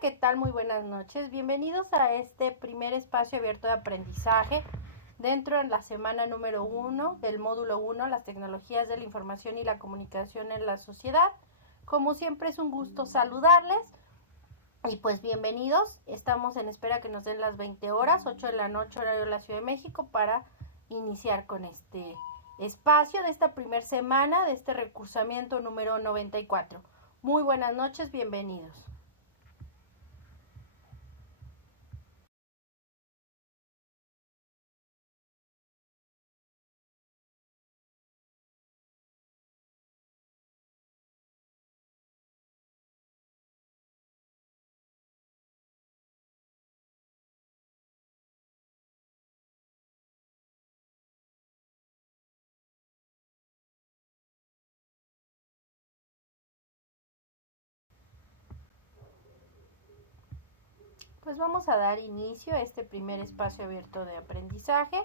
¿qué tal? Muy buenas noches. Bienvenidos a este primer espacio abierto de aprendizaje dentro de la semana número 1 del módulo 1, las tecnologías de la información y la comunicación en la sociedad. Como siempre es un gusto saludarles y pues bienvenidos. Estamos en espera que nos den las 20 horas, 8 de la noche horario de la Ciudad de México, para iniciar con este espacio de esta primer semana de este recursamiento número 94. Muy buenas noches, bienvenidos. Pues vamos a dar inicio a este primer espacio abierto de aprendizaje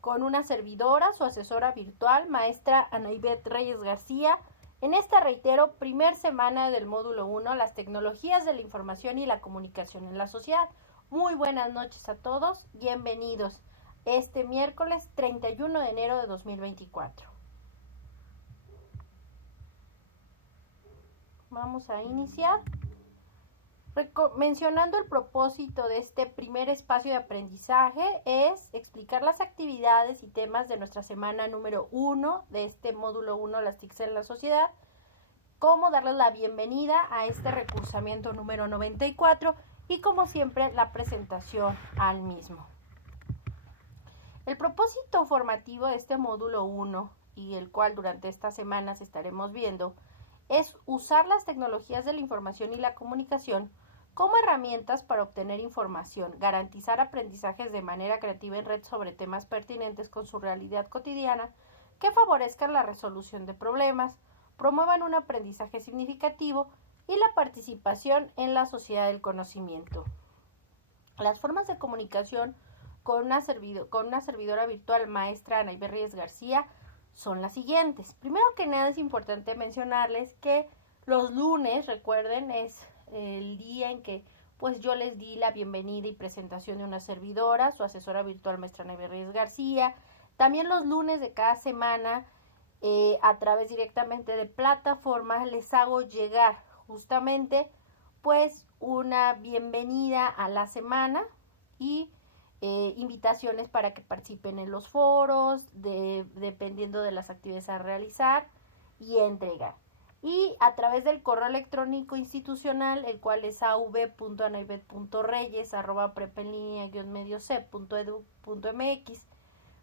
con una servidora, su asesora virtual, maestra Anaibet Reyes García. En esta, reitero, primer semana del módulo 1, las tecnologías de la información y la comunicación en la sociedad. Muy buenas noches a todos, bienvenidos este miércoles 31 de enero de 2024. Vamos a iniciar mencionando el propósito de este primer espacio de aprendizaje es explicar las actividades y temas de nuestra semana número 1 de este módulo 1, las TICs en la sociedad, cómo darles la bienvenida a este recursamiento número 94 y como siempre la presentación al mismo. El propósito formativo de este módulo 1 y el cual durante estas semanas estaremos viendo es usar las tecnologías de la información y la comunicación como herramientas para obtener información, garantizar aprendizajes de manera creativa en red sobre temas pertinentes con su realidad cotidiana, que favorezcan la resolución de problemas, promuevan un aprendizaje significativo y la participación en la sociedad del conocimiento. Las formas de comunicación con una servidora virtual, maestra Anaibet Reyes García, son las siguientes. Primero que nada es importante mencionarles que los lunes, recuerden, es el día en que pues yo les di la bienvenida y presentación de una servidora, su asesora virtual, maestra Anaibet Reyes García. También los lunes de cada semana, a través directamente de plataformas, les hago llegar justamente pues una bienvenida a la semana y invitaciones para que participen en los foros, dependiendo de las actividades a realizar y entregar. Y a través del correo electrónico institucional, el cual es av.anaibet.reyes@prepenlinea-mediocep.edu.mx,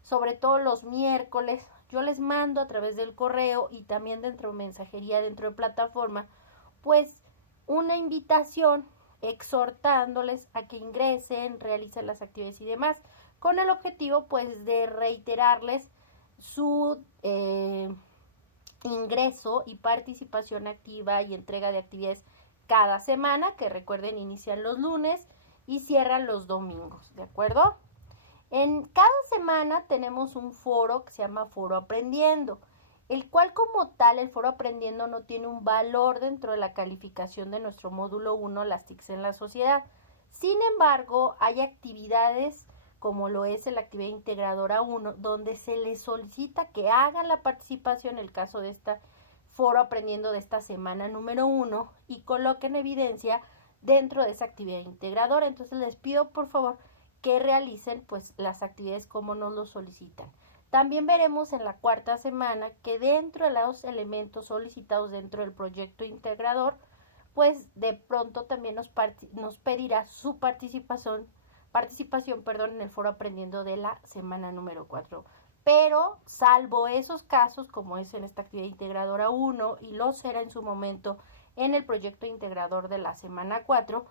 sobre todo los miércoles, yo les mando a través del correo y también dentro de mensajería, dentro de plataforma, pues una invitación exhortándoles a que ingresen, realicen las actividades y demás, con el objetivo pues de reiterarles su ingreso y participación activa y entrega de actividades cada semana, que recuerden inician los lunes y cierran los domingos, ¿de acuerdo? En cada semana tenemos un foro que se llama Foro Aprendiendo, el cual como tal, el Foro Aprendiendo no tiene un valor dentro de la calificación de nuestro módulo 1, las TICs en la sociedad. Sin embargo, hay actividades como lo es la actividad integradora 1, donde se les solicita que hagan la participación, el caso de este Foro Aprendiendo de esta semana número 1, y coloquen evidencia dentro de esa actividad integradora. Entonces les pido por favor que realicen pues las actividades como nos lo solicitan. También veremos en la cuarta semana que dentro de los elementos solicitados dentro del proyecto integrador, pues de pronto también nos pedirá su participación en el foro aprendiendo de la semana número 4. Pero salvo esos casos, como es en esta actividad integradora 1 y lo será en su momento en el proyecto integrador de la semana 4,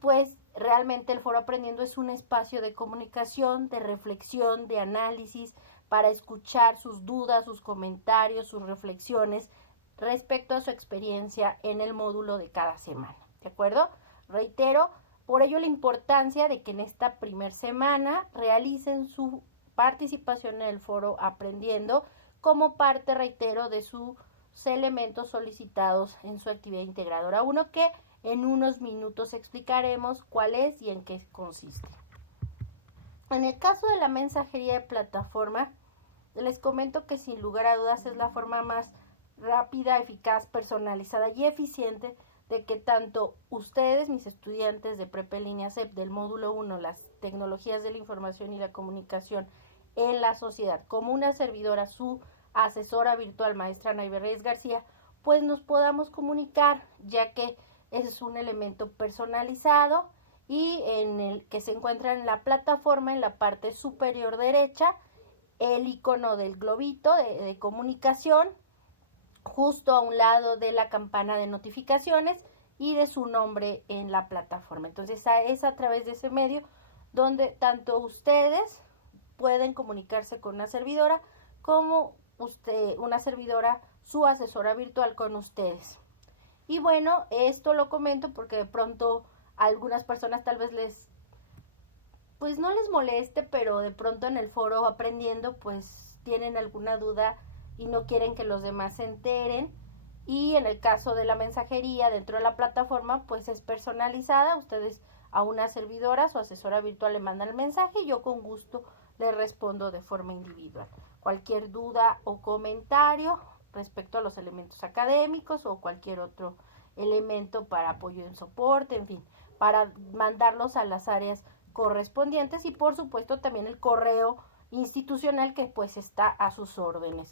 pues realmente el foro aprendiendo es un espacio de comunicación, de reflexión, de análisis, para escuchar sus dudas, sus comentarios, sus reflexiones respecto a su experiencia en el módulo de cada semana, ¿de acuerdo? Reitero, por ello la importancia de que en esta primer semana realicen su participación en el foro aprendiendo como parte, reitero, de su elementos solicitados en su actividad integradora 1, que en unos minutos explicaremos cuál es y en qué consiste. En el caso de la mensajería de plataforma, les comento que sin lugar a dudas es la forma más rápida, eficaz, personalizada y eficiente de que tanto ustedes, mis estudiantes de Prepa Línea CEP del módulo 1, las tecnologías de la información y la comunicación en la sociedad, como una servidora, su asesora virtual, maestra Naive Reyes García, pues nos podamos comunicar, ya que es un elemento personalizado y en el que se encuentra en la plataforma, en la parte superior derecha, el icono del globito de comunicación, justo a un lado de la campana de notificaciones y de su nombre en la plataforma. Entonces es a través de ese medio donde tanto ustedes pueden comunicarse con una servidora como una servidora, su asesora virtual, con ustedes. Y bueno, esto lo comento porque de pronto a algunas personas tal vez pues no les moleste, pero de pronto en el foro aprendiendo pues tienen alguna duda y no quieren que los demás se enteren. Y en el caso de la mensajería dentro de la plataforma, pues es personalizada. Ustedes a una servidora, su asesora virtual, le mandan el mensaje y yo con gusto le respondo de forma individual. Cualquier duda o comentario respecto a los elementos académicos o cualquier otro elemento para apoyo en soporte, en fin, para mandarlos a las áreas correspondientes y por supuesto también el correo institucional que pues está a sus órdenes.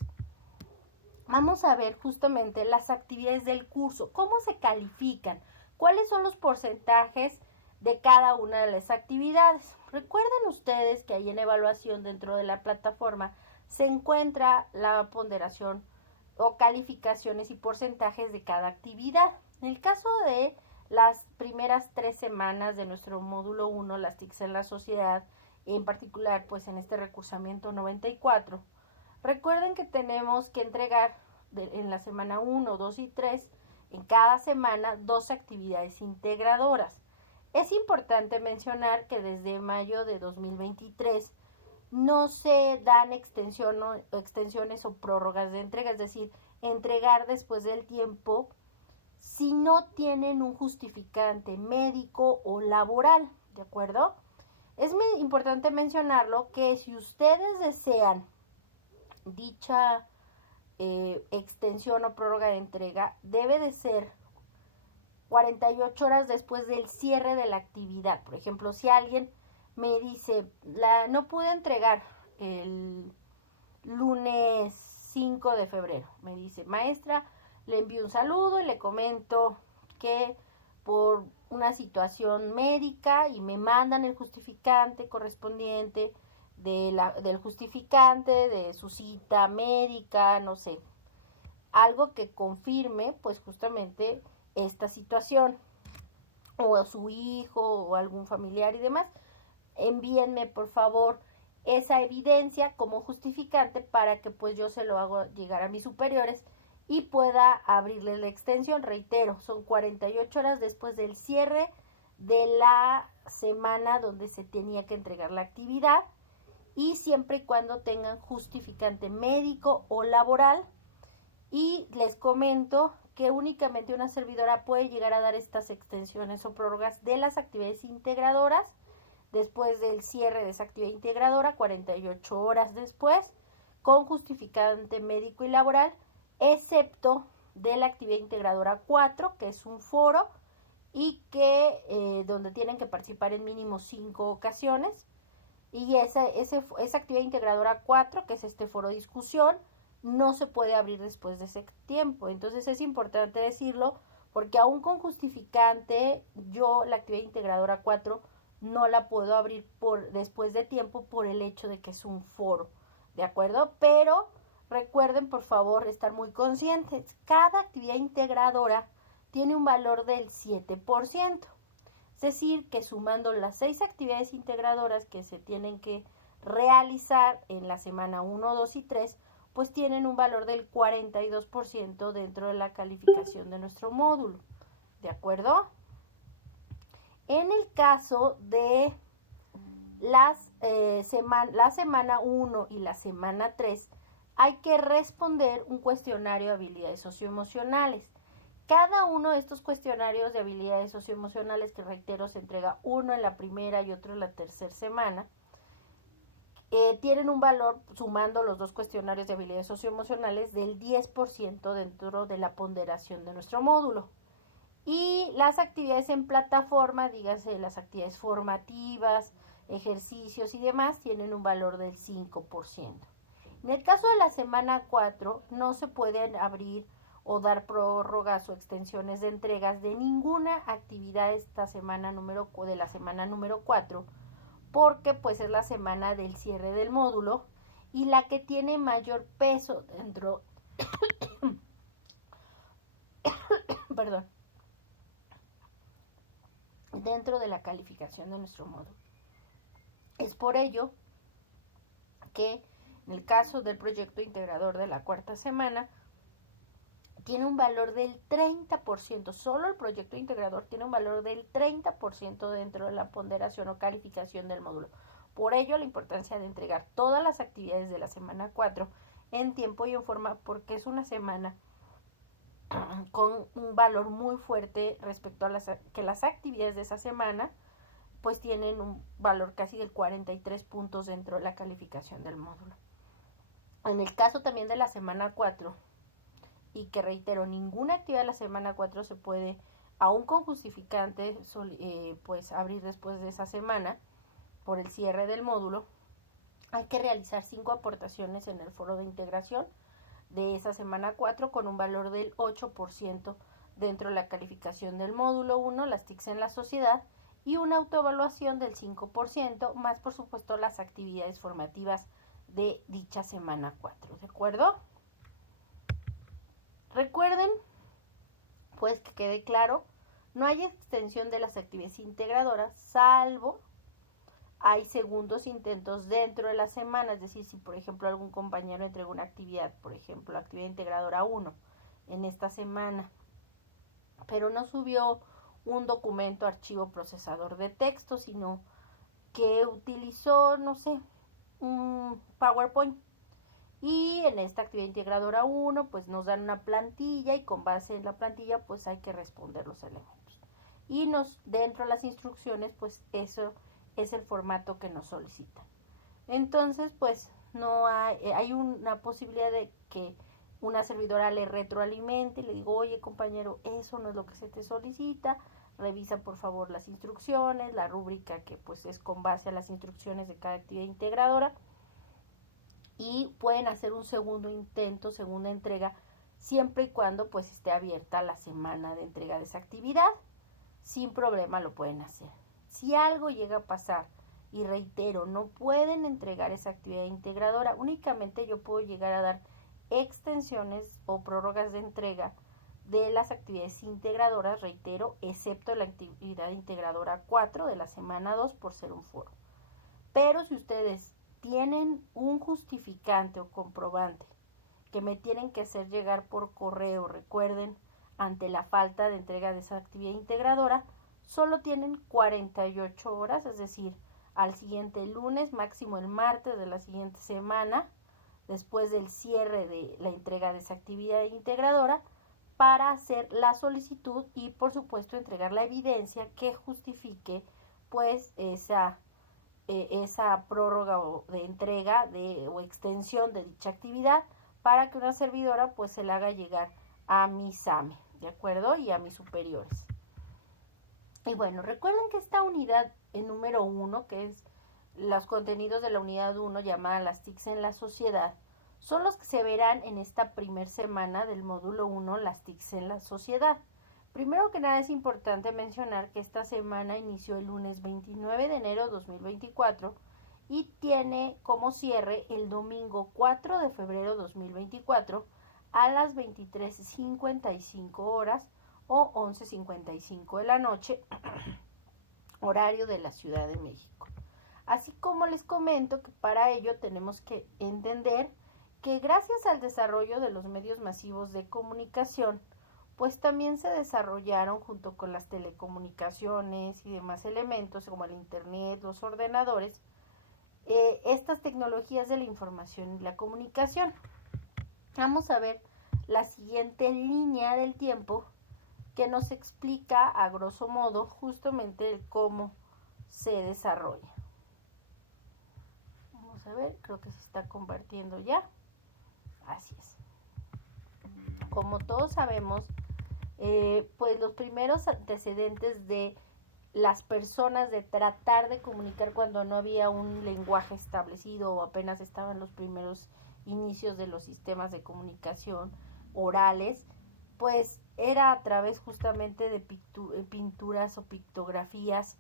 Vamos a ver justamente las actividades del curso, cómo se califican, cuáles son los porcentajes de cada una de las actividades. Recuerden ustedes que ahí en evaluación dentro de la plataforma se encuentra la ponderación o calificaciones y porcentajes de cada actividad. En el caso de las primeras 3 semanas de nuestro módulo 1, las TICs en la sociedad, en particular pues en este recursamiento 94, recuerden que tenemos que entregar en la semana 1, 2 y 3, en cada semana, 2 actividades integradoras. Es importante mencionar que desde mayo de 2023 no se dan extensiones o prórrogas de entrega, es decir, entregar después del tiempo si no tienen un justificante médico o laboral, ¿de acuerdo? Es muy importante mencionarlo que si ustedes desean dicha extensión o prórroga de entrega, debe de ser 48 horas después del cierre de la actividad. Por ejemplo, si alguien me dice, no pude entregar el lunes 5 de febrero, me dice, maestra, le envío un saludo y le comento que por una situación médica y me mandan el justificante correspondiente del justificante de su cita médica, no sé, algo que confirme pues justamente esta situación, o a su hijo o algún familiar y demás, envíenme por favor esa evidencia como justificante para que pues yo se lo hago llegar a mis superiores y pueda abrirles la extensión. Reitero, son 48 horas después del cierre de la semana donde se tenía que entregar la actividad y siempre y cuando tengan justificante médico o laboral. Y les comento que únicamente una servidora puede llegar a dar estas extensiones o prórrogas de las actividades integradoras después del cierre de esa actividad integradora, 48 horas después, con justificante médico y laboral, excepto de la actividad integradora 4, que es un foro y que donde tienen que participar en mínimo 5 ocasiones. Y esa actividad integradora 4, que es este foro de discusión, no se puede abrir después de ese tiempo. Entonces es importante decirlo porque aún con justificante, yo la actividad integradora 4 no la puedo abrir después de tiempo por el hecho de que es un foro, ¿de acuerdo? Pero recuerden por favor estar muy conscientes, cada actividad integradora tiene un valor del 7%, es decir, que sumando las 6 actividades integradoras que se tienen que realizar en la semana 1, 2 y 3, pues tienen un valor del 42% dentro de la calificación de nuestro módulo, ¿de acuerdo? En el caso de la semana 1 y la semana 3, hay que responder un cuestionario de habilidades socioemocionales. Cada uno de estos cuestionarios de habilidades socioemocionales, que reitero, se entrega uno en la primera y otro en la tercera semana, tienen un valor, sumando los dos cuestionarios de habilidades socioemocionales, del 10% dentro de la ponderación de nuestro módulo. Y las actividades en plataforma, dígase las actividades formativas, ejercicios y demás, tienen un valor del 5%. En el caso de la semana 4, no se pueden abrir o dar prórrogas o extensiones de entregas de ninguna actividad esta semana de la semana número 4, porque pues es la semana del cierre del módulo y la que tiene mayor peso dentro perdón, dentro de la calificación de nuestro módulo. Es por ello que en el caso del proyecto integrador de la cuarta semana tiene un valor del 30%, solo el proyecto integrador tiene un valor del 30% dentro de la ponderación o calificación del módulo. Por ello la importancia de entregar todas las actividades de la semana 4 en tiempo y en forma, porque es una semana con un valor muy fuerte respecto a que las actividades de esa semana pues tienen un valor casi del 43 puntos dentro de la calificación del módulo. En el caso también de la semana 4, y que reitero, ninguna actividad de la semana 4 se puede, aún con justificante, pues abrir después de esa semana por el cierre del módulo. Hay que realizar 5 aportaciones en el foro de integración de esa semana 4 con un valor del 8% dentro de la calificación del módulo 1, las TICs en la sociedad, y una autoevaluación del 5%, más por supuesto las actividades formativas de dicha semana 4, ¿de acuerdo? Recuerden, pues que quede claro, no hay extensión de las actividades integradoras, salvo hay segundos intentos dentro de la semana, es decir, si por ejemplo algún compañero entregó una actividad, por ejemplo, actividad integradora 1 en esta semana, pero no subió un documento archivo procesador de texto, sino que utilizó, no sé, un PowerPoint. Y en esta actividad integradora 1, pues nos dan una plantilla y con base en la plantilla, pues hay que responder los elementos. Y dentro de las instrucciones, pues eso es el formato que nos solicitan. Entonces, pues no hay una posibilidad de que una servidora le retroalimente y le digo, oye compañero, eso no es lo que se te solicita, revisa por favor las instrucciones, la rúbrica que pues es con base a las instrucciones de cada actividad integradora, y pueden hacer un segundo intento, segunda entrega, siempre y cuando pues esté abierta la semana de entrega de esa actividad, sin problema lo pueden hacer. Si algo llega a pasar, y reitero, no pueden entregar esa actividad integradora, únicamente yo puedo llegar a dar extensiones o prórrogas de entrega de las actividades integradoras, reitero, excepto la actividad integradora 4 de la semana 2 por ser un foro. Pero si ustedes tienen un justificante o comprobante que me tienen que hacer llegar por correo, recuerden, ante la falta de entrega de esa actividad integradora, solo tienen 48 horas, es decir, al siguiente lunes, máximo el martes de la siguiente semana, después del cierre de la entrega de esa actividad integradora, para hacer la solicitud y por supuesto entregar la evidencia que justifique pues esa prórroga de entrega o extensión de dicha actividad, para que una servidora pues se la haga llegar a mi SAME, ¿de acuerdo? Y a mis superiores. Y bueno, recuerden que esta unidad número 1, que es los contenidos de la unidad 1 llamada las TICs en la sociedad, son los que se verán en esta primer semana del módulo 1, las TICs en la sociedad. Primero que nada es importante mencionar que esta semana inició el lunes 29 de enero de 2024 y tiene como cierre el domingo 4 de febrero de 2024 a las 23:55 horas o 11:55 de la noche, horario de la Ciudad de México. Así como les comento que para ello tenemos que entender que gracias al desarrollo de los medios masivos de comunicación, pues también se desarrollaron junto con las telecomunicaciones y demás elementos como el internet, los ordenadores, estas tecnologías de la información y la comunicación. Vamos a ver la siguiente línea del tiempo que nos explica a grosso modo justamente el cómo se desarrolla. Vamos a ver, creo que se está compartiendo ya. Así es. Como todos sabemos, pues los primeros antecedentes de las personas de tratar de comunicar cuando no había un lenguaje establecido o apenas estaban los primeros inicios de los sistemas de comunicación orales, pues era a través justamente de pinturas o pictografías,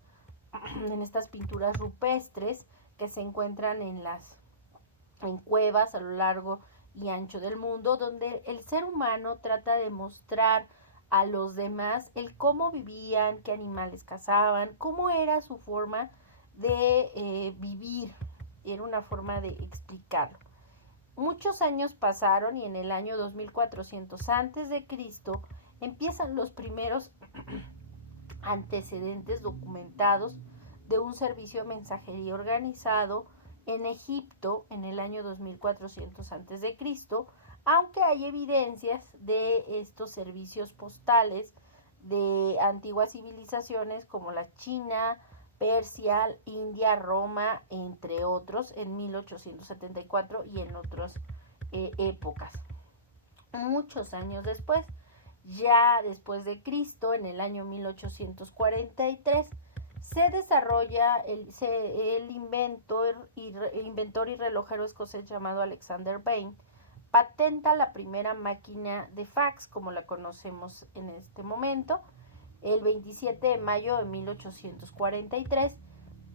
en estas pinturas rupestres que se encuentran en cuevas a lo largo y ancho del mundo, donde el ser humano trata de mostrar a los demás el cómo vivían, qué animales cazaban, cómo era su forma de vivir. Era una forma de explicarlo. Muchos años pasaron y en el año 2400 antes de Cristo empiezan los primeros antecedentes documentados de un servicio de mensajería organizado en Egipto en el año 2400 antes de Cristo, aunque hay evidencias de estos servicios postales de antiguas civilizaciones como la China, Persia, India, Roma, entre otros, en 1874 y en otras épocas. Muchos años después, ya después de Cristo, en el año 1843, se desarrolla el inventor y relojero escocés llamado Alexander Bain, patenta la primera máquina de fax como la conocemos en este momento, el 27 de mayo de 1843,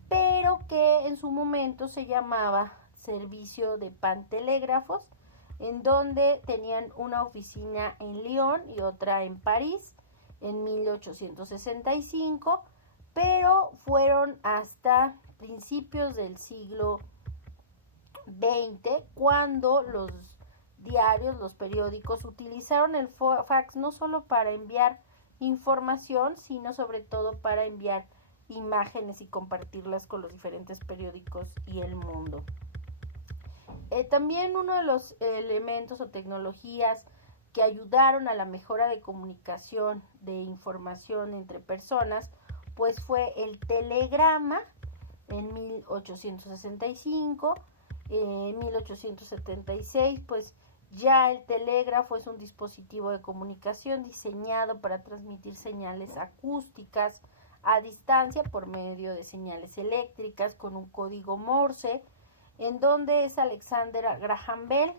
pero que en su momento se llamaba Servicio de Pantelégrafos, en donde tenían una oficina en Lyon y otra en París en 1865, pero fueron hasta principios del siglo XX cuando los diarios, los periódicos utilizaron el fax no solo para enviar información, sino sobre todo para enviar imágenes y compartirlas con los diferentes periódicos y el mundo. También uno de los elementos o tecnologías que ayudaron a la mejora de comunicación, de información entre personas, pues fue el telegrama en 1865. En 1876, pues ya el telégrafo es un dispositivo de comunicación diseñado para transmitir señales acústicas a distancia por medio de señales eléctricas con un código Morse, en donde es Alexander Graham Bell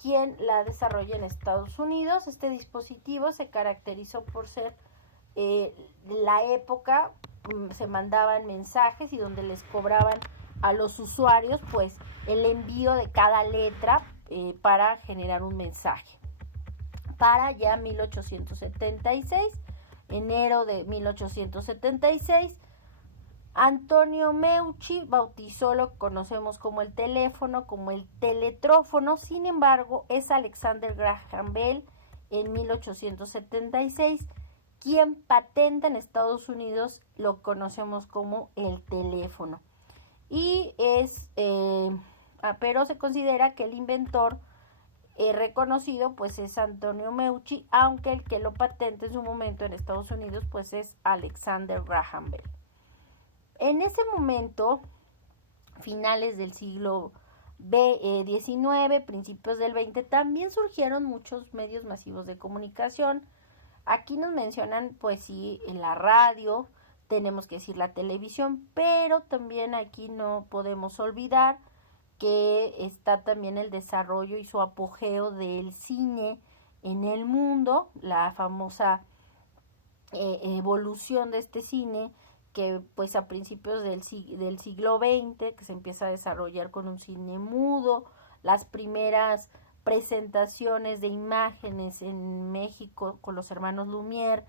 quien la desarrolla en Estados Unidos. Este dispositivo se caracterizó por ser la época, se mandaban mensajes y donde les cobraban a los usuarios pues el envío de cada letra para generar un mensaje. Para ya 1876, enero de 1876, Antonio Meucci bautizó lo que conocemos como el teléfono, como el teletrófono. Sin embargo, es Alexander Graham Bell en 1876 quien patenta en Estados Unidos lo que conocemos como el teléfono. Y pero se considera que el inventor reconocido pues es Antonio Meucci, aunque el que lo patenta en su momento en Estados Unidos pues es Alexander Graham Bell. En ese momento, finales del siglo XIX, principios del XX, también surgieron muchos medios masivos de comunicación. Aquí nos mencionan pues sí la radio, tenemos que decir la televisión, pero también aquí no podemos olvidar que está también el desarrollo y su apogeo del cine en el mundo, la famosa evolución de este cine que pues a principios del siglo XX, que se empieza a desarrollar con un cine mudo, las primeras presentaciones de imágenes en México con los hermanos Lumière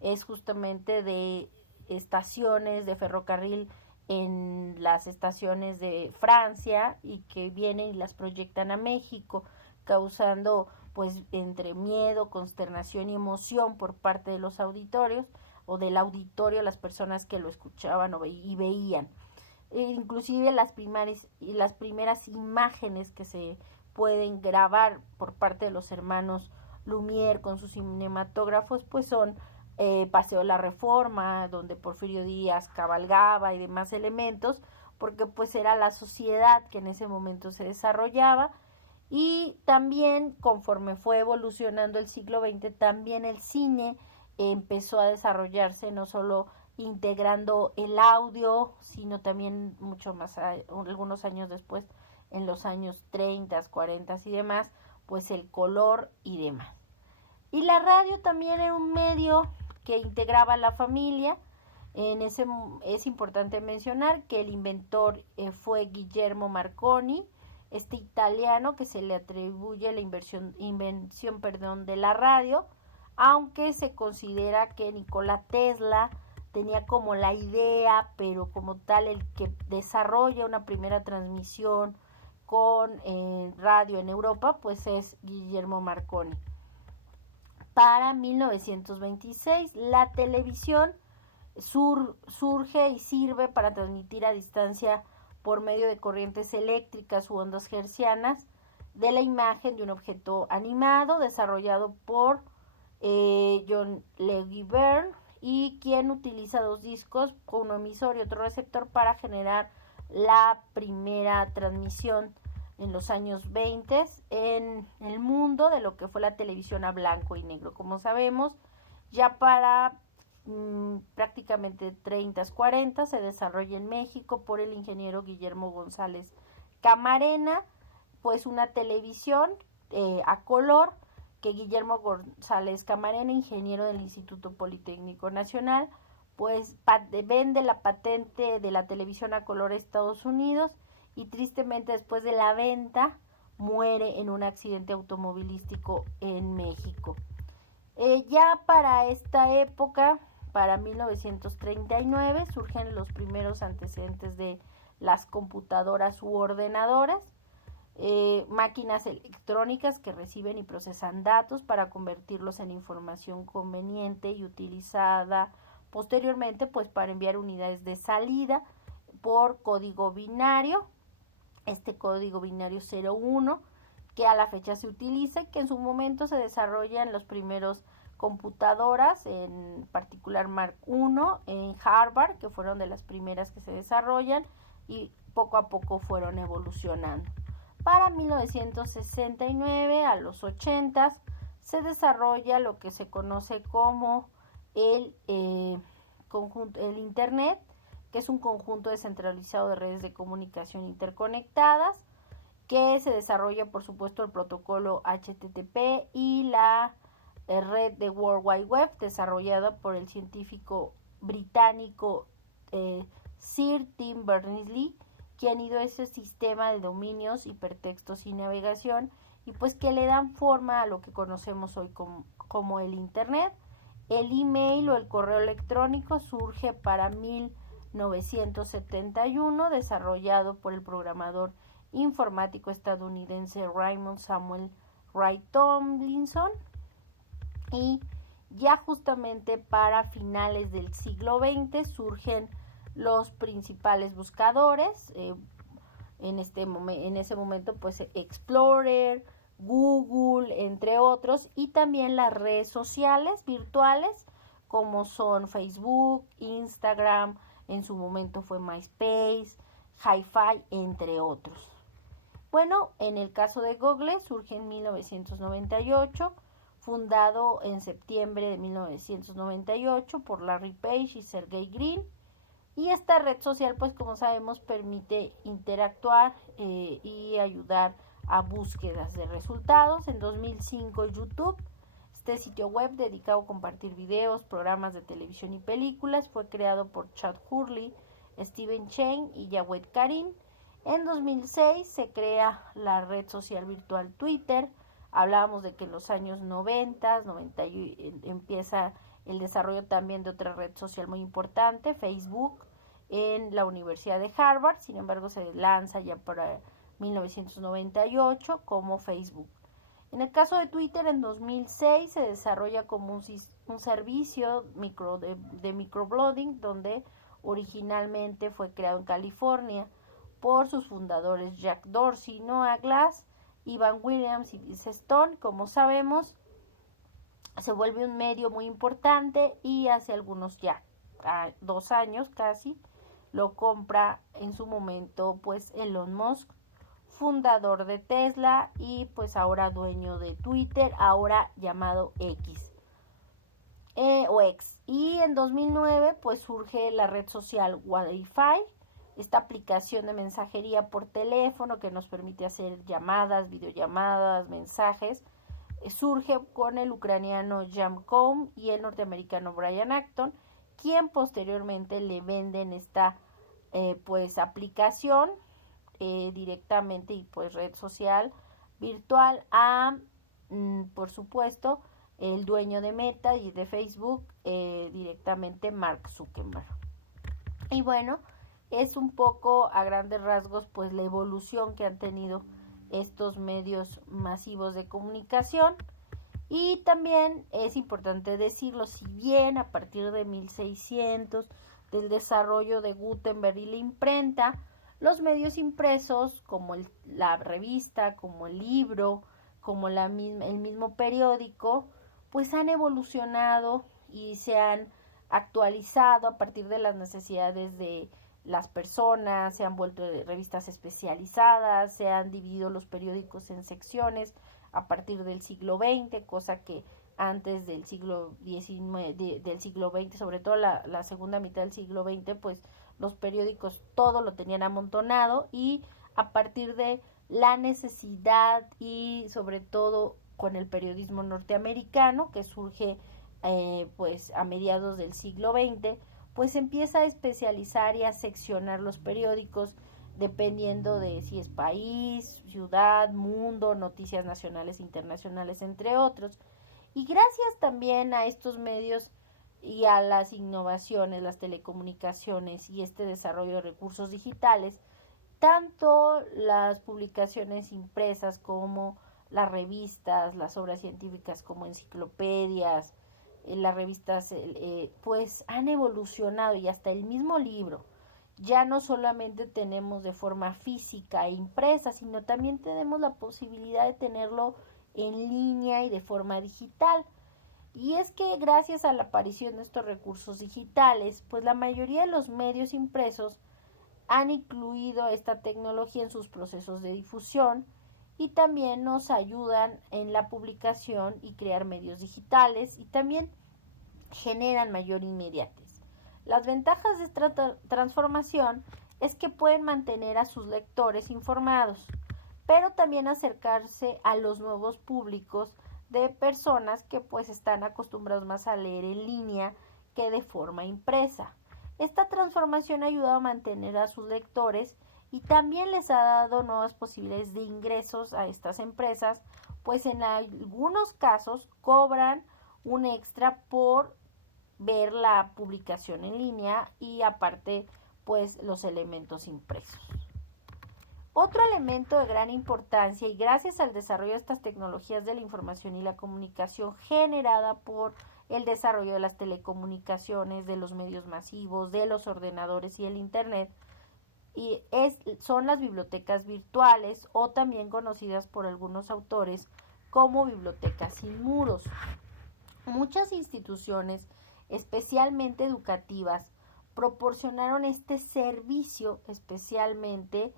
es justamente de estaciones de ferrocarril en las estaciones de Francia y que vienen y las proyectan a México, causando pues entre miedo, consternación y emoción por parte de los auditorios o del auditorio, las personas que lo escuchaban y veían. Inclusive las primeras imágenes que se pueden grabar por parte de los hermanos Lumière con sus cinematógrafos, pues son Paseo de la Reforma, donde Porfirio Díaz cabalgaba y demás elementos, porque pues era la sociedad que en ese momento se desarrollaba. Y también conforme fue evolucionando el siglo XX, también el cine empezó a desarrollarse, no solo integrando el audio, sino también mucho más, algunos años después, en los años 30, 40 y demás, pues el color y demás. Y la radio también era un medio que integraba a la familia. Es importante mencionar que el inventor fue Guillermo Marconi, este italiano que se le atribuye la invención de la radio, aunque se considera que Nikola Tesla tenía como la idea, pero como tal el que desarrolla una primera transmisión con radio en Europa, pues es Guillermo Marconi. Para 1926, la televisión surge y sirve para transmitir a distancia por medio de corrientes eléctricas u ondas hertzianas de la imagen de un objeto animado desarrollado por John Leggeber, y quien utiliza dos discos, uno emisor y otro receptor, para generar la primera transmisión en los años 20 en el mundo de lo que fue la televisión a blanco y negro. Como sabemos, ya para prácticamente 30, 40 se desarrolla en México por el ingeniero Guillermo González Camarena, pues una televisión a color que Guillermo González Camarena, ingeniero del Instituto Politécnico Nacional, pues vende la patente de la televisión a color a Estados Unidos, y tristemente después de la venta muere en un accidente automovilístico en México. Ya para esta época, para 1939, surgen los primeros antecedentes de las computadoras u ordenadoras, máquinas electrónicas que reciben y procesan datos para convertirlos en información conveniente y utilizada posteriormente pues para enviar unidades de salida por código binario, este código binario 01, que a la fecha se utiliza y que en su momento se desarrollan los primeros computadoras, en particular Mark I en Harvard, que fueron de las primeras que se desarrollan y poco a poco fueron evolucionando. Para 1969 a los 80 se desarrolla lo que se conoce como el Internet, que es un conjunto descentralizado de redes de comunicación interconectadas, que se desarrolla por supuesto el protocolo HTTP y la red de World Wide Web, desarrollada por el científico británico Sir Tim Berners-Lee, quien hizo ese sistema de dominios, hipertextos y navegación, y pues que le dan forma a lo que conocemos hoy como el Internet. El email o el correo electrónico surge para 1971, desarrollado por el programador informático estadounidense Raymond Samuel Wright Tomlinson, y ya justamente para finales del siglo XX surgen los principales buscadores, en ese momento pues Explorer, Google, entre otros, y también las redes sociales virtuales como son Facebook, Instagram, en su momento fue MySpace, Hi-Fi, entre otros. Bueno, en el caso de Google surge en 1998, fundado en septiembre de 1998 por Larry Page y Sergey Brin, y esta red social pues como sabemos permite interactuar y ayudar a búsquedas de resultados. En 2005 YouTube, este sitio web dedicado a compartir videos, programas de televisión y películas, fue creado por Chad Hurley, Steven Chen y Jawed Karim. En 2006 se crea la red social virtual Twitter. Hablábamos de que en los años 90 empieza el desarrollo también de otra red social muy importante, Facebook, en la Universidad de Harvard. Sin embargo, se lanza ya para 1998 como Facebook. En el caso de Twitter, en 2006 se desarrolla como un servicio de microblogging, donde originalmente fue creado en California por sus fundadores Jack Dorsey y Noah Glass, Ivan Williams y Vince Stone, como sabemos, se vuelve un medio muy importante y hace algunos ya 2 años casi lo compra en su momento pues Elon Musk, fundador de Tesla y pues ahora dueño de Twitter, ahora llamado X o X. Y en 2009 pues surge la red social Wi-Fi, esta aplicación de mensajería por teléfono que nos permite hacer llamadas, videollamadas, mensajes. Surge con el ucraniano Jan Koum y el norteamericano Brian Acton, quien posteriormente le venden esta pues aplicación directamente y pues red social virtual a por supuesto el dueño de Meta y de Facebook, directamente Mark Zuckerberg. Y bueno, es un poco a grandes rasgos pues la evolución que han tenido estos medios masivos de comunicación. Y también es importante decirlo, si bien a partir de 1600 del desarrollo de Gutenberg y la imprenta, los medios impresos como la revista, como el libro, como el mismo periódico, pues han evolucionado y se han actualizado a partir de las necesidades de las personas, se han vuelto revistas especializadas, se han dividido los periódicos en secciones a partir del siglo XX, cosa que antes del siglo XIX, del siglo XX, sobre todo la segunda mitad del siglo XX, pues los periódicos todo lo tenían amontonado, y a partir de la necesidad y sobre todo con el periodismo norteamericano que surge pues a mediados del siglo XX, pues empieza a especializar y a seccionar los periódicos dependiendo de si es país, ciudad, mundo, noticias nacionales e internacionales, entre otros. Y gracias también a estos medios y a las innovaciones, las telecomunicaciones y este desarrollo de recursos digitales, tanto las publicaciones impresas como las revistas, las obras científicas como enciclopedias, las revistas pues han evolucionado, y hasta el mismo libro ya no solamente tenemos de forma física e impresa, sino también tenemos la posibilidad de tenerlo en línea y de forma digital. Y es que gracias a la aparición de estos recursos digitales, pues la mayoría de los medios impresos han incluido esta tecnología en sus procesos de difusión, y también nos ayudan en la publicación y crear medios digitales, y también generan mayor inmediatez. Las ventajas de esta transformación es que pueden mantener a sus lectores informados, pero también acercarse a los nuevos públicos de personas que pues están acostumbrados más a leer en línea que de forma impresa. Esta transformación ha ayudado a mantener a sus lectores y también les ha dado nuevas posibilidades de ingresos a estas empresas, pues en algunos casos cobran un extra por ver la publicación en línea y aparte pues los elementos impresos. Otro elemento de gran importancia, y gracias al desarrollo de estas tecnologías de la información y la comunicación generada por el desarrollo de las telecomunicaciones, de los medios masivos, de los ordenadores y el internet, son las bibliotecas virtuales, o también conocidas por algunos autores como bibliotecas sin muros. Muchas instituciones, especialmente educativas, proporcionaron este servicio especialmente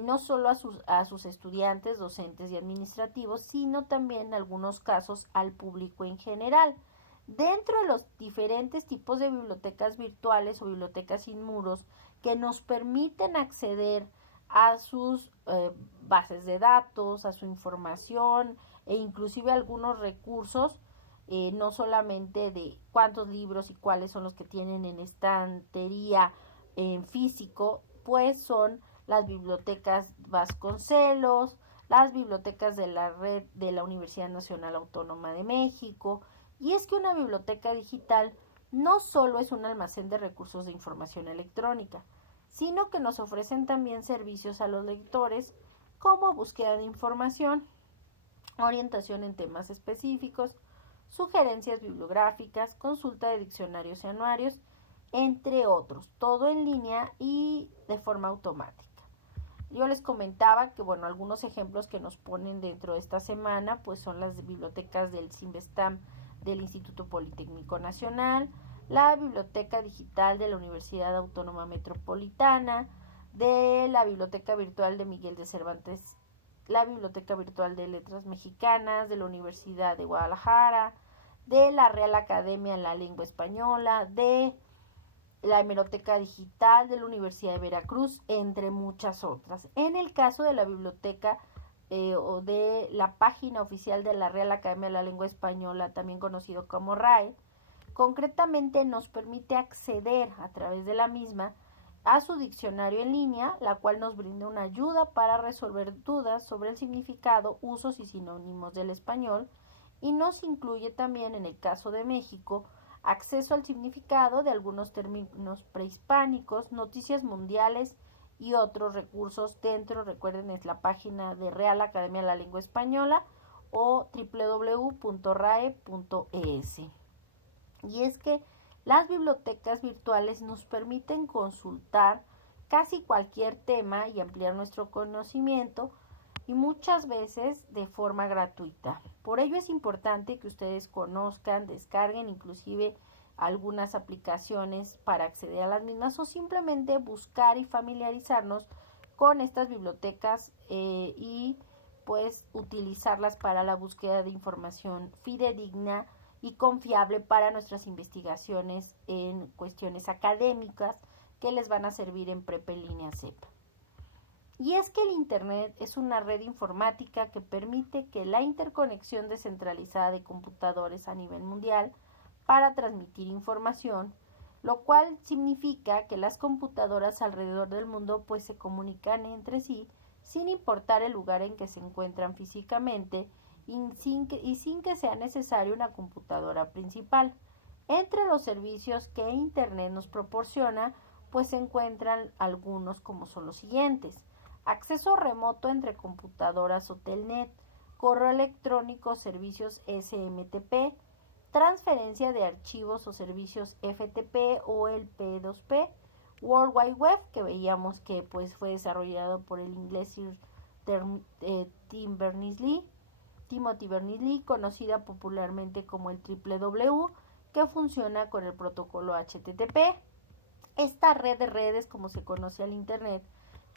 no solo a sus estudiantes, docentes y administrativos, sino también en algunos casos al público en general. Dentro de los diferentes tipos de bibliotecas virtuales o bibliotecas sin muros que nos permiten acceder a sus bases de datos, a su información e inclusive algunos recursos, no solamente de cuántos libros y cuáles son los que tienen en estantería en físico, pues son las bibliotecas Vasconcelos, las bibliotecas de la red de la Universidad Nacional Autónoma de México. Y es que una biblioteca digital no solo es un almacén de recursos de información electrónica, sino que nos ofrecen también servicios a los lectores como búsqueda de información, orientación en temas específicos, sugerencias bibliográficas, consulta de diccionarios y anuarios, entre otros, todo en línea y de forma automática. Yo les comentaba que, bueno, algunos ejemplos que nos ponen dentro de esta semana, pues son las bibliotecas del Cinvestam del Instituto Politécnico Nacional, la Biblioteca Digital de la Universidad Autónoma Metropolitana, de la Biblioteca Virtual de Miguel de Cervantes, la Biblioteca Virtual de Letras Mexicanas de la Universidad de Guadalajara, de la Real Academia de la Lengua Española, de la Hemeroteca Digital de la Universidad de Veracruz, entre muchas otras. En el caso de la biblioteca o de la página oficial de la Real Academia de la Lengua Española, también conocido como RAE, concretamente nos permite acceder a través de la misma a su diccionario en línea, la cual nos brinda una ayuda para resolver dudas sobre el significado, usos y sinónimos del español, y nos incluye también, en el caso de México, acceso al significado de algunos términos prehispánicos, noticias mundiales y otros recursos dentro, recuerden, es la página de Real Academia de la Lengua Española o www.rae.es. Y es que las bibliotecas virtuales nos permiten consultar casi cualquier tema y ampliar nuestro conocimiento, y muchas veces de forma gratuita. Por ello es importante que ustedes conozcan, descarguen inclusive algunas aplicaciones para acceder a las mismas, o simplemente buscar y familiarizarnos con estas bibliotecas y pues utilizarlas para la búsqueda de información fidedigna y confiable para nuestras investigaciones en cuestiones académicas que les van a servir en Prepa en Línea CEP. Y es que el Internet es una red informática que permite que la interconexión descentralizada de computadores a nivel mundial para transmitir información, lo cual significa que las computadoras alrededor del mundo pues se comunican entre sí sin importar el lugar en que se encuentran físicamente y sin que sea necesaria una computadora principal. Entre los servicios que Internet nos proporciona pues se encuentran algunos, como son los siguientes: acceso remoto entre computadoras o telnet, correo electrónico, servicios SMTP, transferencia de archivos o servicios FTP o el P2P, World Wide Web, que veíamos que pues fue desarrollado por el inglés Timothy Berners-Lee, conocida popularmente como el WW, que funciona con el protocolo HTTP. Esta red de redes, como se conoce al Internet,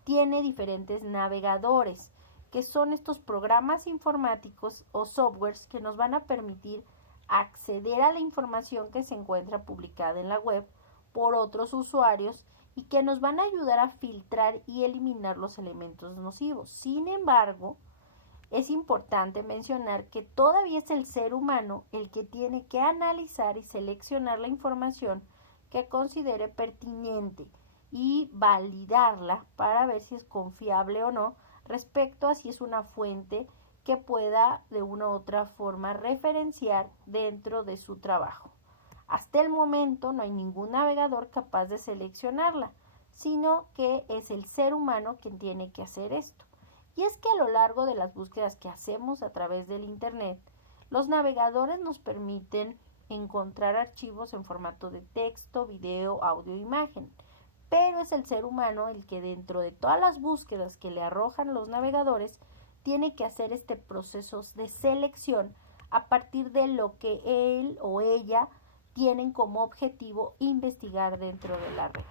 tiene diferentes navegadores, que son estos programas informáticos o softwares que nos van a permitir acceder a la información que se encuentra publicada en la web por otros usuarios y que nos van a ayudar a filtrar y eliminar los elementos nocivos. Sin embargo, es importante mencionar que todavía es el ser humano el que tiene que analizar y seleccionar la información que considere pertinente y validarla para ver si es confiable o no respecto a si es una fuente que pueda de una u otra forma referenciar dentro de su trabajo. Hasta el momento no hay ningún navegador capaz de seleccionarla, sino que es el ser humano quien tiene que hacer esto. Y es que a lo largo de las búsquedas que hacemos a través del Internet, los navegadores nos permiten encontrar archivos en formato de texto, video, audio e imagen. Pero es el ser humano el que, dentro de todas las búsquedas que le arrojan los navegadores, tiene que hacer este proceso de selección a partir de lo que él o ella tienen como objetivo investigar dentro de la red.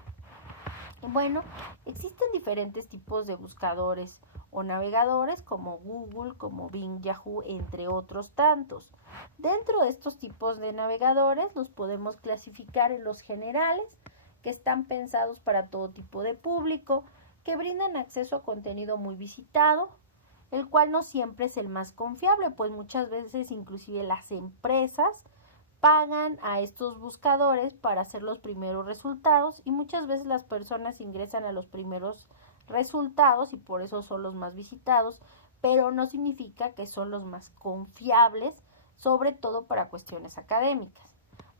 Bueno, existen diferentes tipos de buscadores o navegadores, como Google, como Bing, Yahoo, entre otros tantos. Dentro de estos tipos de navegadores los podemos clasificar en los generales, que están pensados para todo tipo de público, que brindan acceso a contenido muy visitado, el cual no siempre es el más confiable, pues muchas veces inclusive las empresas pagan a estos buscadores para hacer los primeros resultados, y muchas veces las personas ingresan a los primeros resultados y por eso son los más visitados, pero no significa que son los más confiables, sobre todo para cuestiones académicas.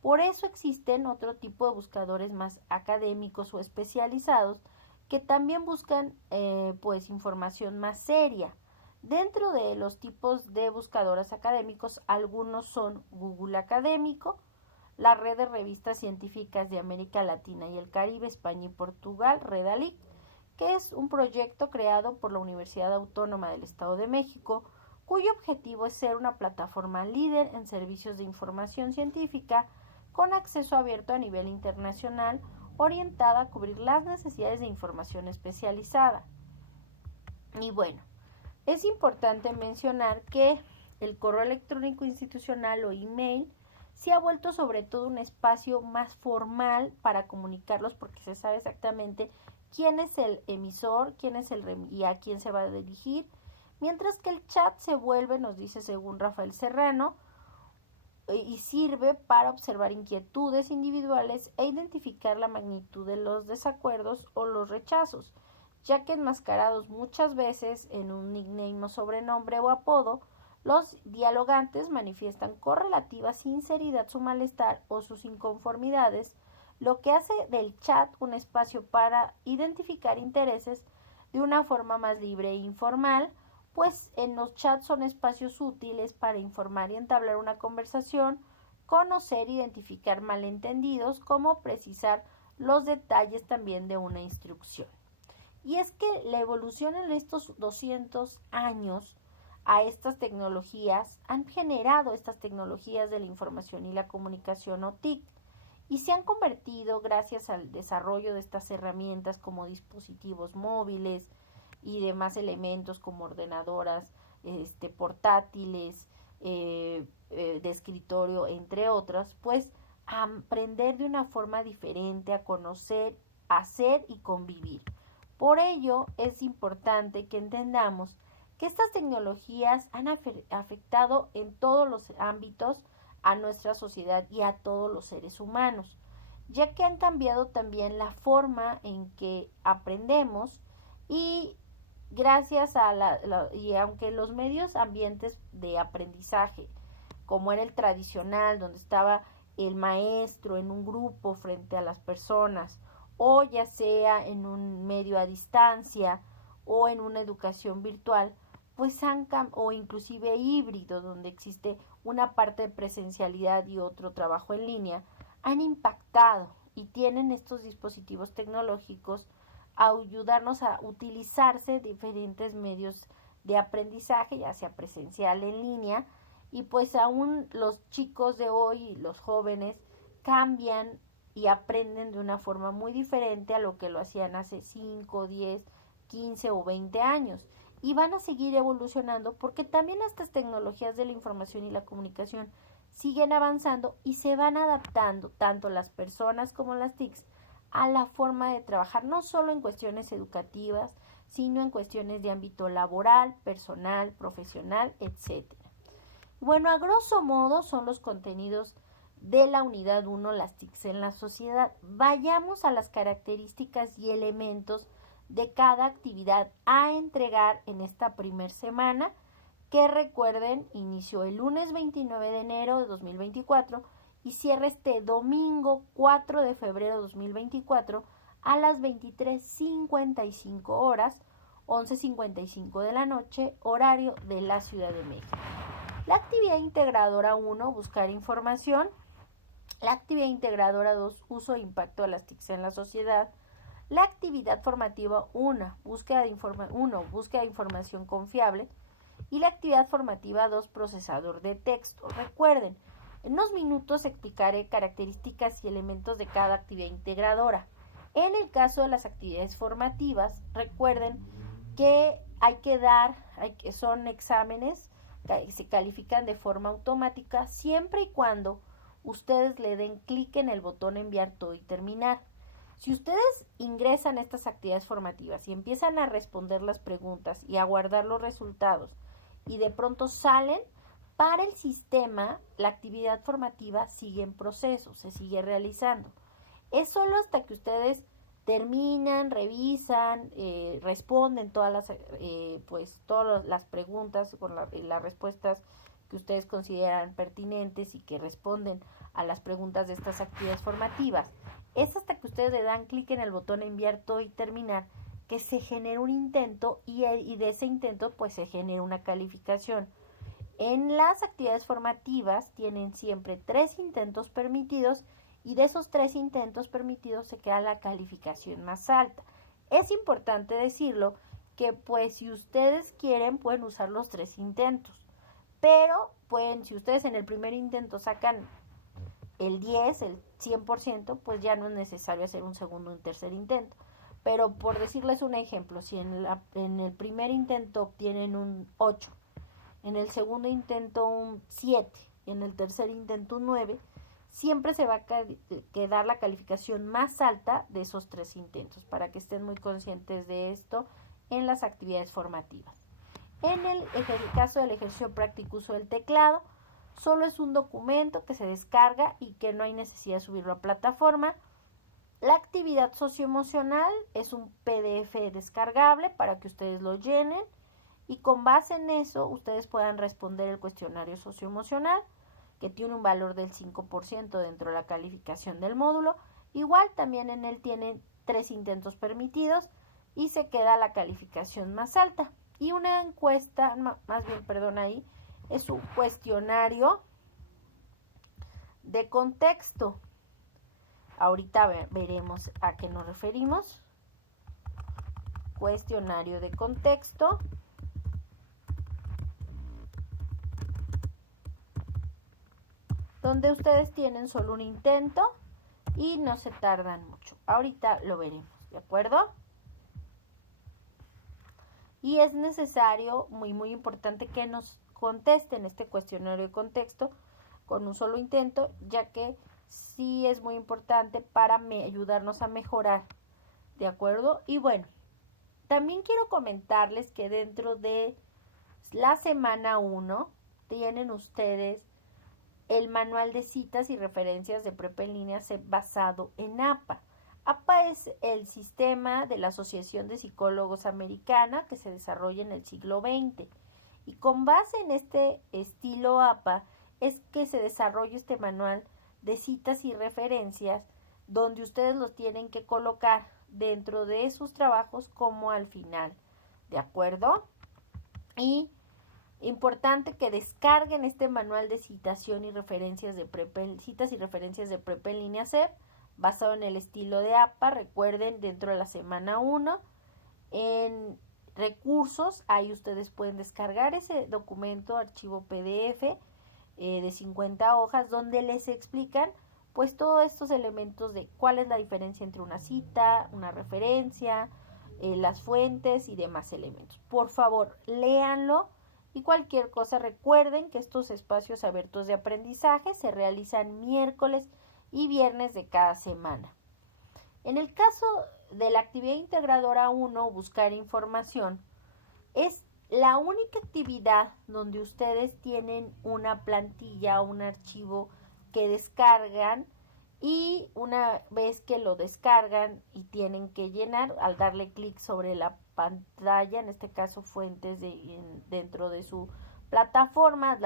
Por eso existen otro tipo de buscadores más académicos o especializados que también buscan pues información más seria. Dentro de los tipos de buscadores académicos, algunos son Google Académico, la red de revistas científicas de América Latina y el Caribe, España y Portugal, Redalic, que es un proyecto creado por la Universidad Autónoma del Estado de México, cuyo objetivo es ser una plataforma líder en servicios de información científica con acceso abierto a nivel internacional, orientada a cubrir las necesidades de información especializada. Y bueno, es importante mencionar que el correo electrónico institucional o email se ha vuelto sobre todo un espacio más formal para comunicarlos, porque se sabe exactamente quién es el emisor, quién es y a quién se va a dirigir, mientras que el chat se vuelve, nos dice según Rafael Serrano, y sirve para observar inquietudes individuales e identificar la magnitud de los desacuerdos o los rechazos, ya que enmascarados muchas veces en un nickname o sobrenombre o apodo, los dialogantes manifiestan con relativa sinceridad su malestar o sus inconformidades, lo que hace del chat un espacio para identificar intereses de una forma más libre e informal, pues en los chats son espacios útiles para informar y entablar una conversación, conocer, identificar malentendidos, como precisar los detalles también de una instrucción. Y es que la evolución en estos 200 años a estas tecnologías han generado estas tecnologías de la información y la comunicación o TIC, y se han convertido, gracias al desarrollo de estas herramientas como dispositivos móviles y demás elementos como ordenadoras portátiles, de escritorio, entre otras, pues a aprender de una forma diferente, a conocer, hacer y convivir. Por ello es importante que entendamos que estas tecnologías han afectado en todos los ámbitos a nuestra sociedad y a todos los seres humanos, ya que han cambiado también la forma en que aprendemos, y gracias a y aunque los medios ambientes de aprendizaje, como era el tradicional, donde estaba el maestro en un grupo frente a las personas, o ya sea en un medio a distancia o en una educación virtual, pues o inclusive híbrido, donde existe una parte de presencialidad y otro trabajo en línea, han impactado y tienen estos dispositivos tecnológicos a ayudarnos a utilizarse diferentes medios de aprendizaje, ya sea presencial, en línea, y pues aún los chicos de hoy, los jóvenes, cambian y aprenden de una forma muy diferente a lo que lo hacían hace 5, 10, 15 o 20 años. Y van a seguir evolucionando porque también estas tecnologías de la información y la comunicación siguen avanzando y se van adaptando, tanto las personas como las TICs, a la forma de trabajar, no solo en cuestiones educativas, sino en cuestiones de ámbito laboral, personal, profesional, etc. Bueno, a grosso modo son los contenidos de la unidad 1, las TICs en la sociedad. Vayamos a las características y elementos de cada actividad a entregar en esta primer semana, que recuerden, inició el lunes 29 de enero de 2024 y cierra este domingo 4 de febrero de 2024 a las 23:55 horas, 11:55 de la noche, horario de la Ciudad de México. La actividad integradora 1, buscar información. La actividad integradora 2, uso e impacto de las TICs en la sociedad. La actividad formativa 1, búsqueda de información confiable. Y la actividad formativa 2, procesador de texto. Recuerden, en unos minutos explicaré características y elementos de cada actividad integradora. En el caso de las actividades formativas, recuerden que son exámenes que se califican de forma automática siempre y cuando ustedes le den clic en el botón enviar todo y terminar. Si ustedes ingresan a estas actividades formativas y empiezan a responder las preguntas y a guardar los resultados y de pronto salen, para el sistema la actividad formativa sigue en proceso, se sigue realizando. Es solo hasta que ustedes terminan, revisan, responden todas las preguntas con las respuestas que ustedes consideran pertinentes y que responden a las preguntas de estas actividades formativas. Es hasta que ustedes le dan clic en el botón enviar todo y terminar que se genera un intento y de ese intento pues se genera una calificación. En las actividades formativas tienen siempre 3 intentos permitidos y de esos 3 intentos permitidos se queda la calificación más alta. Es importante decirlo que pues si ustedes quieren pueden usar los 3 intentos, pero pueden, si ustedes en el primer intento sacan el 10, el 100%, pues ya no es necesario hacer un segundo o un tercer intento. Pero por decirles un ejemplo, si en el primer intento obtienen un 8, en el segundo intento un 7 y en el tercer intento un 9, siempre se va a quedar la calificación más alta de esos 3 intentos, para que estén muy conscientes de esto en las actividades formativas. En el caso del ejercicio práctico uso del teclado, solo es un documento que se descarga y que no hay necesidad de subirlo a plataforma. La actividad socioemocional es un PDF descargable para que ustedes lo llenen y con base en eso ustedes puedan responder el cuestionario socioemocional, que tiene un valor del 5% dentro de la calificación del módulo. Igual también en él tienen 3 intentos permitidos y se queda la calificación más alta. Y una encuesta, ahí es un cuestionario de contexto. Ahorita veremos a qué nos referimos. Cuestionario de contexto. Donde ustedes tienen solo un intento y no se tardan mucho. Ahorita lo veremos, ¿de acuerdo? Y es necesario, muy importante, que nos contesten este cuestionario de contexto con un solo intento, ya que sí es muy importante para ayudarnos a mejorar, ¿de acuerdo? Y bueno, también quiero comentarles que dentro de la semana 1 tienen ustedes el manual de citas y referencias de prepa en línea basado en APA. APA es el sistema de la Asociación de Psicólogos Americana que se desarrolla en el siglo XX. Y con base en este estilo APA es que se desarrolla este manual de citas y referencias, donde ustedes los tienen que colocar dentro de sus trabajos como al final, ¿de acuerdo? Y importante que descarguen este manual de citación y referencias de citas y referencias de prepa en línea CEP, basado en el estilo de APA. Recuerden, dentro de la semana 1, en recursos, ahí ustedes pueden descargar ese documento, archivo PDF de 50 hojas, donde les explican pues todos estos elementos de cuál es la diferencia entre una cita, una referencia, las fuentes y demás elementos. Por favor, léanlo. Y cualquier cosa, recuerden que estos espacios abiertos de aprendizaje se realizan miércoles y viernes de cada semana. En el caso de la actividad integradora 1, buscar información, es la única actividad donde ustedes tienen una plantilla o un archivo que descargan, y una vez que lo descargan y tienen que llenar, al darle clic sobre la pantalla, en este caso fuentes dentro de su plataforma,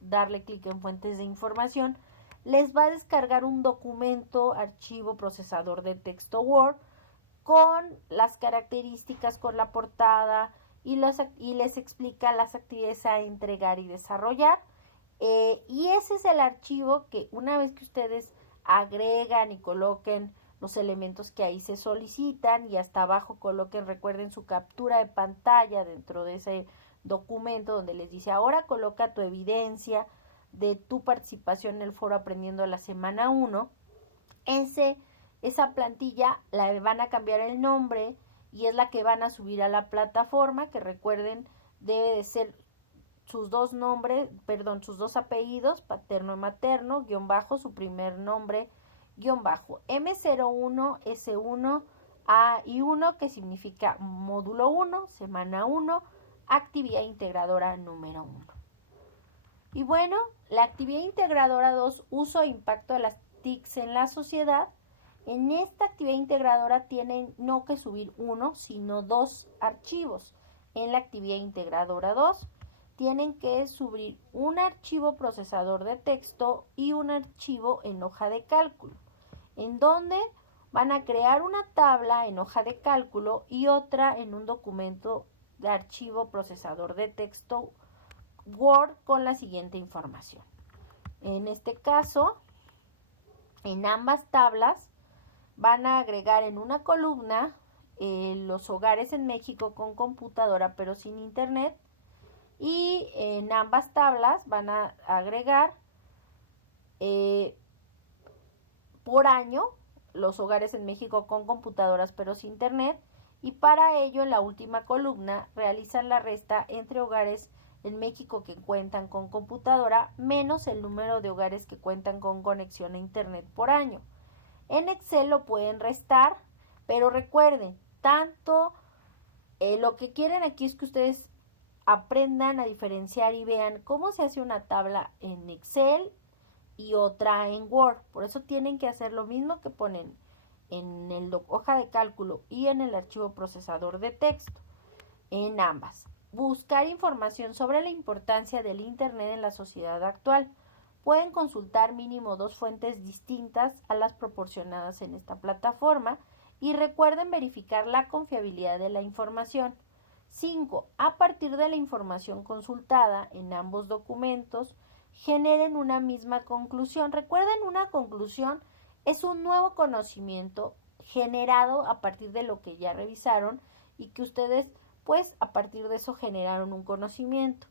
darle clic en fuentes de información, les va a descargar un documento, archivo, procesador de texto Word, con las características, con la portada, y les explica las actividades a entregar y desarrollar. Y ese es el archivo que una vez que ustedes agregan y coloquen los elementos que ahí se solicitan, y hasta abajo coloquen, recuerden, su captura de pantalla dentro de ese documento, donde les dice: ahora coloca tu evidencia de tu participación en el foro Aprendiendo la semana 1. Esa plantilla la van a cambiar el nombre y es la que van a subir a la plataforma, que recuerden debe de ser sus dos nombres, sus dos apellidos, paterno y materno, guión bajo, su primer nombre, guión bajo, M01, S1, A y 1, que significa módulo 1, semana 1, actividad integradora número 1. Y bueno, la actividad integradora 2, uso e impacto de las TICs en la sociedad. En esta actividad integradora tienen no que subir uno, sino 2 archivos. En la actividad integradora 2 tienen que subir un archivo procesador de texto y un archivo en hoja de cálculo, en donde van a crear una tabla en hoja de cálculo y otra en un documento de archivo procesador de texto Word con la siguiente información. En este caso, en ambas tablas van a agregar en una columna los hogares en México con computadora pero sin internet, y en ambas tablas van a agregar por año los hogares en México con computadoras pero sin internet, y para ello en la última columna realizan la resta entre hogares en México que cuentan con computadora menos el número de hogares que cuentan con conexión a internet por año. En Excel lo pueden restar, pero recuerden, tanto lo que quieren aquí es que ustedes aprendan a diferenciar y vean cómo se hace una tabla en Excel y otra en Word. Por eso tienen que hacer lo mismo que ponen en el hoja de cálculo y en el archivo procesador de texto, en ambas. Buscar información sobre la importancia del Internet en la sociedad actual. Pueden consultar mínimo 2 fuentes distintas a las proporcionadas en esta plataforma y recuerden verificar la confiabilidad de la información. 5. A partir de la información consultada en ambos documentos, generen una misma conclusión. Recuerden, una conclusión es un nuevo conocimiento generado a partir de lo que ya revisaron y que ustedes, pues, a partir de eso generaron un conocimiento,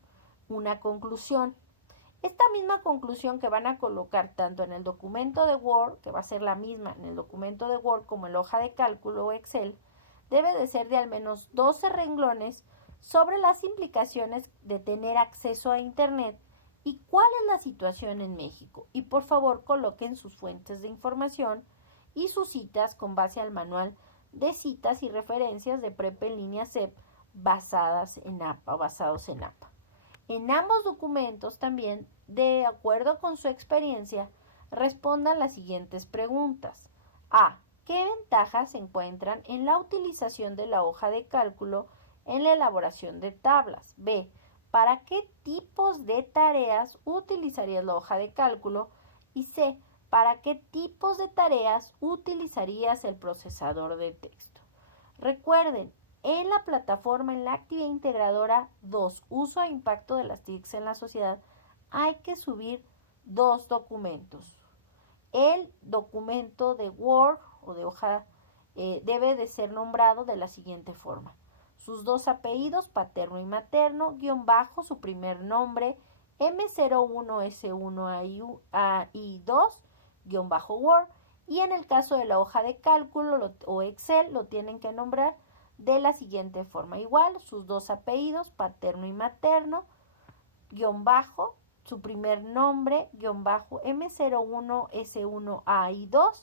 una conclusión. Esta misma conclusión que van a colocar tanto en el documento de Word, que va a ser la misma en el documento de Word como en la hoja de cálculo o Excel, debe de ser de al menos 12 renglones sobre las implicaciones de tener acceso a Internet y cuál es la situación en México. Y por favor coloquen sus fuentes de información y sus citas con base al manual de citas y referencias de Prepa en línea CEP basados en APA. En ambos documentos también, de acuerdo con su experiencia, respondan las siguientes preguntas. A. ¿Qué ventajas se encuentran en la utilización de la hoja de cálculo en la elaboración de tablas? B. ¿Para qué tipos de tareas utilizarías la hoja de cálculo? Y C. ¿Para qué tipos de tareas utilizarías el procesador de texto? Recuerden, en la plataforma, en la actividad integradora 2, uso e impacto de las TICs en la sociedad, hay que subir 2 documentos. El documento de Word o de hoja debe de ser nombrado de la siguiente forma: sus 2 apellidos, paterno y materno, guión bajo, su primer nombre, M01S1AI2, guión bajo Word, y en el caso de la hoja de cálculo o Excel lo tienen que nombrar de la siguiente forma, igual, sus 2 apellidos, paterno y materno, guión bajo, su primer nombre, guión bajo, M01S1AI2,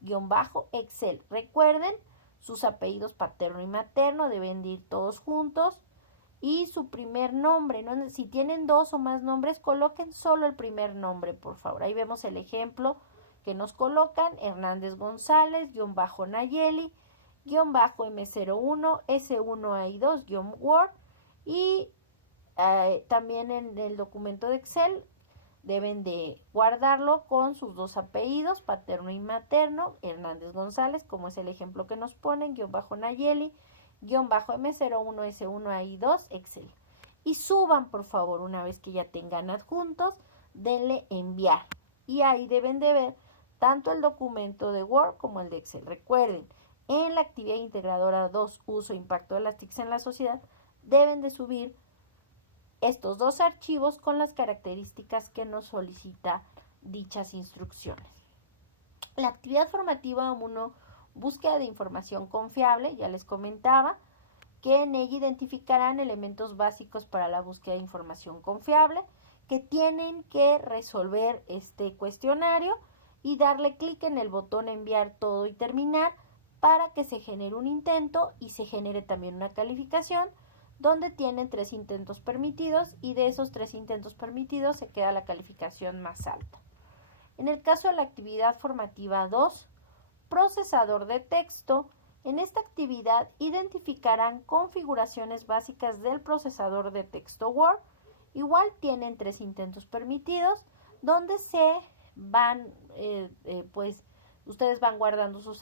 guión bajo, Excel. Recuerden, sus apellidos paterno y materno deben de ir todos juntos, y su primer nombre, ¿no? Si tienen 2 o más nombres, coloquen solo el primer nombre, por favor. Ahí vemos el ejemplo que nos colocan: Hernández González, guión bajo Nayeli, guión bajo M01, S1AI2, guión Word, y también en el documento de Excel deben de guardarlo con sus 2 apellidos, paterno y materno, Hernández González, como es el ejemplo que nos ponen, guión bajo Nayeli, guión bajo M01S1AI2, Excel. Y suban, por favor, una vez que ya tengan adjuntos, denle enviar. Y ahí deben de ver tanto el documento de Word como el de Excel. Recuerden, en la actividad integradora 2, uso e impacto de las TICs en la sociedad, deben de subir estos 2 archivos con las características que nos solicita dichas instrucciones. La actividad formativa 1, búsqueda de información confiable, ya les comentaba que en ella identificarán elementos básicos para la búsqueda de información confiable, que tienen que resolver este cuestionario y darle clic en el botón enviar todo y terminar para que se genere un intento y se genere también una calificación, donde tienen 3 intentos permitidos, y de esos 3 intentos permitidos se queda la calificación más alta. En el caso de la actividad formativa 2, procesador de texto, en esta actividad identificarán configuraciones básicas del procesador de texto Word. Igual tienen 3 intentos permitidos, donde se van, pues ustedes van guardando sus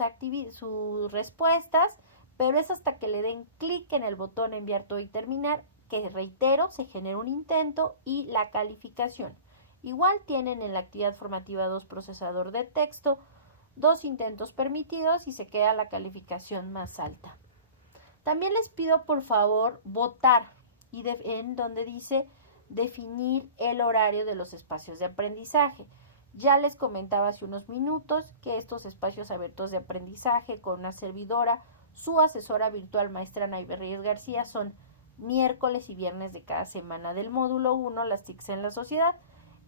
respuestas, pero es hasta que le den clic en el botón enviar todo y terminar, que reitero, se genera un intento y la calificación. Igual tienen en la actividad formativa 2, procesador de texto, 2 intentos permitidos y se queda la calificación más alta. También les pido por favor votar en donde dice definir el horario de los espacios de aprendizaje. Ya les comentaba hace unos minutos que estos espacios abiertos de aprendizaje con una servidora, su asesora virtual maestra Naybe Reyes García, son miércoles y viernes de cada semana del módulo 1, las TICs en la sociedad.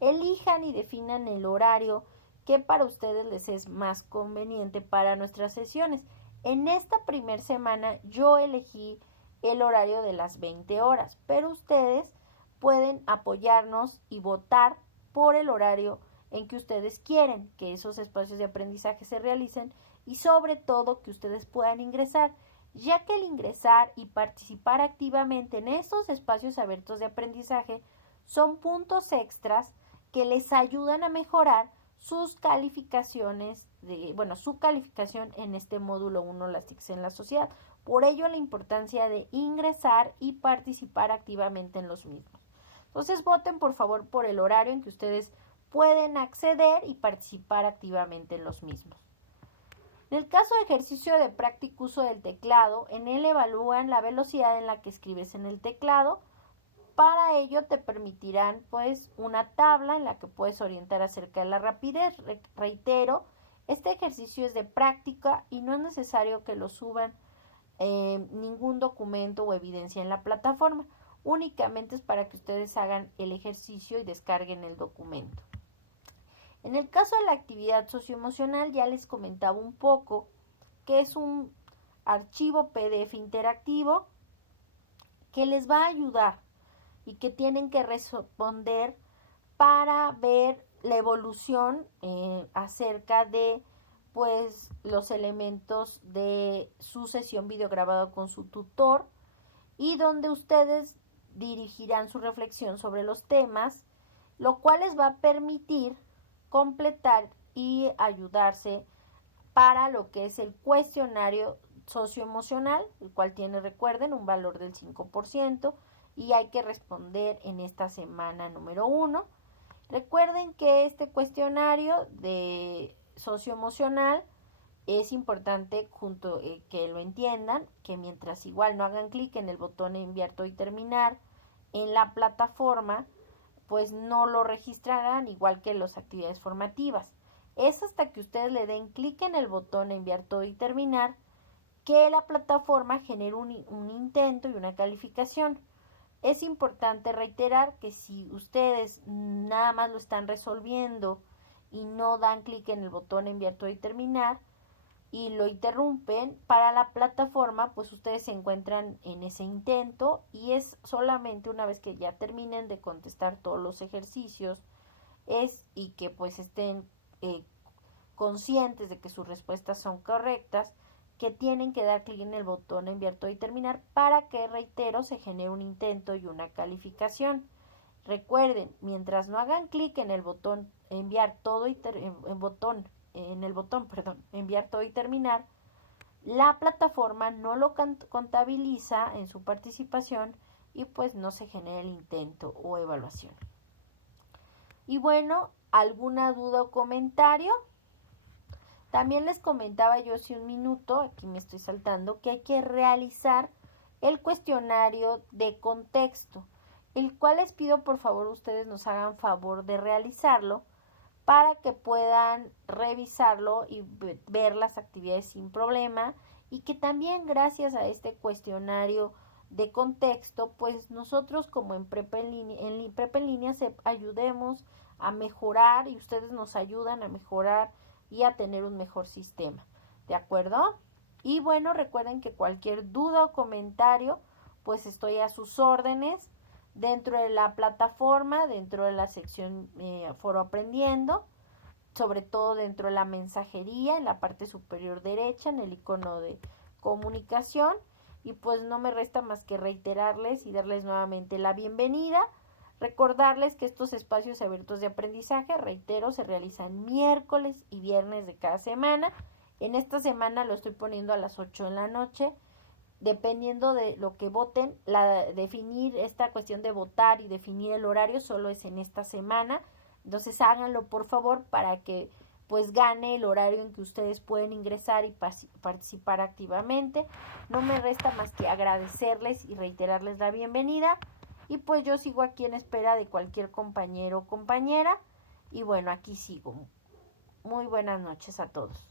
Elijan y definan el horario que para ustedes les es más conveniente para nuestras sesiones. En esta primera semana yo elegí el horario de las 20 horas, pero ustedes pueden apoyarnos y votar por el horario en que ustedes quieren que esos espacios de aprendizaje se realicen y sobre todo que ustedes puedan ingresar, ya que el ingresar y participar activamente en estos espacios abiertos de aprendizaje son puntos extras que les ayudan a mejorar sus calificaciones, su calificación en este módulo 1, las TICs en la sociedad. Por ello la importancia de ingresar y participar activamente en los mismos. Entonces voten por favor por el horario en que ustedes pueden acceder y participar activamente en los mismos. En el caso de ejercicio de práctico uso del teclado, en él evalúan la velocidad en la que escribes en el teclado. Para ello te permitirán pues una tabla en la que puedes orientar acerca de la rapidez. Reitero, este ejercicio es de práctica y no es necesario que lo suban ningún documento o evidencia en la plataforma. Únicamente es para que ustedes hagan el ejercicio y descarguen el documento. En el caso de la actividad socioemocional ya les comentaba un poco que es un archivo PDF interactivo que les va a ayudar y que tienen que responder para ver la evolución acerca de pues los elementos de su sesión videograbada con su tutor y donde ustedes dirigirán su reflexión sobre los temas, lo cual les va a permitir completar y ayudarse para lo que es el cuestionario socioemocional, el cual tiene, recuerden, un valor del 5% y hay que responder en esta semana número 1. Recuerden que este cuestionario de socioemocional es importante que lo entiendan, que mientras igual no hagan clic en el botón enviar todo y terminar en la plataforma, pues no lo registrarán igual que las actividades formativas. Es hasta que ustedes le den clic en el botón enviar todo y terminar que la plataforma genere un intento y una calificación. Es importante reiterar que si ustedes nada más lo están resolviendo y no dan clic en el botón enviar todo y terminar y lo interrumpen, para la plataforma pues ustedes se encuentran en ese intento y es solamente una vez que ya terminen de contestar todos los ejercicios y que pues estén conscientes de que sus respuestas son correctas, que tienen que dar clic en el botón enviar todo y terminar para que, reitero, se genere un intento y una calificación. Recuerden, mientras no hagan clic en el botón enviar todo y enviar todo y terminar, la plataforma no lo contabiliza en su participación y pues no se genera el intento o evaluación. Y bueno, ¿alguna duda o comentario? También les comentaba yo hace un minuto, aquí me estoy saltando, que hay que realizar el cuestionario de contexto, el cual les pido por favor ustedes nos hagan favor de realizarlo para que puedan revisarlo y ver las actividades sin problema y que también gracias a este cuestionario de contexto, pues nosotros como en Prepa en Línea ayudemos a mejorar y ustedes nos ayudan a mejorar y a tener un mejor sistema, ¿de acuerdo? Y bueno, recuerden que cualquier duda o comentario, pues estoy a sus órdenes dentro de la plataforma, dentro de la sección Foro Aprendiendo, sobre todo dentro de la mensajería, en la parte superior derecha, en el icono de comunicación. Y pues no me resta más que reiterarles y darles nuevamente la bienvenida. Recordarles que estos espacios abiertos de aprendizaje, reitero, se realizan miércoles y viernes de cada semana. En esta semana lo estoy poniendo a las 8 de la noche. Dependiendo de lo que voten, definir esta cuestión de votar y definir el horario solo es en esta semana. Entonces háganlo por favor para que pues gane el horario en que ustedes pueden ingresar y participar activamente. No me resta más que agradecerles y reiterarles la bienvenida. Y pues yo sigo aquí en espera de cualquier compañero o compañera. Y bueno, aquí sigo. Muy buenas noches a todos.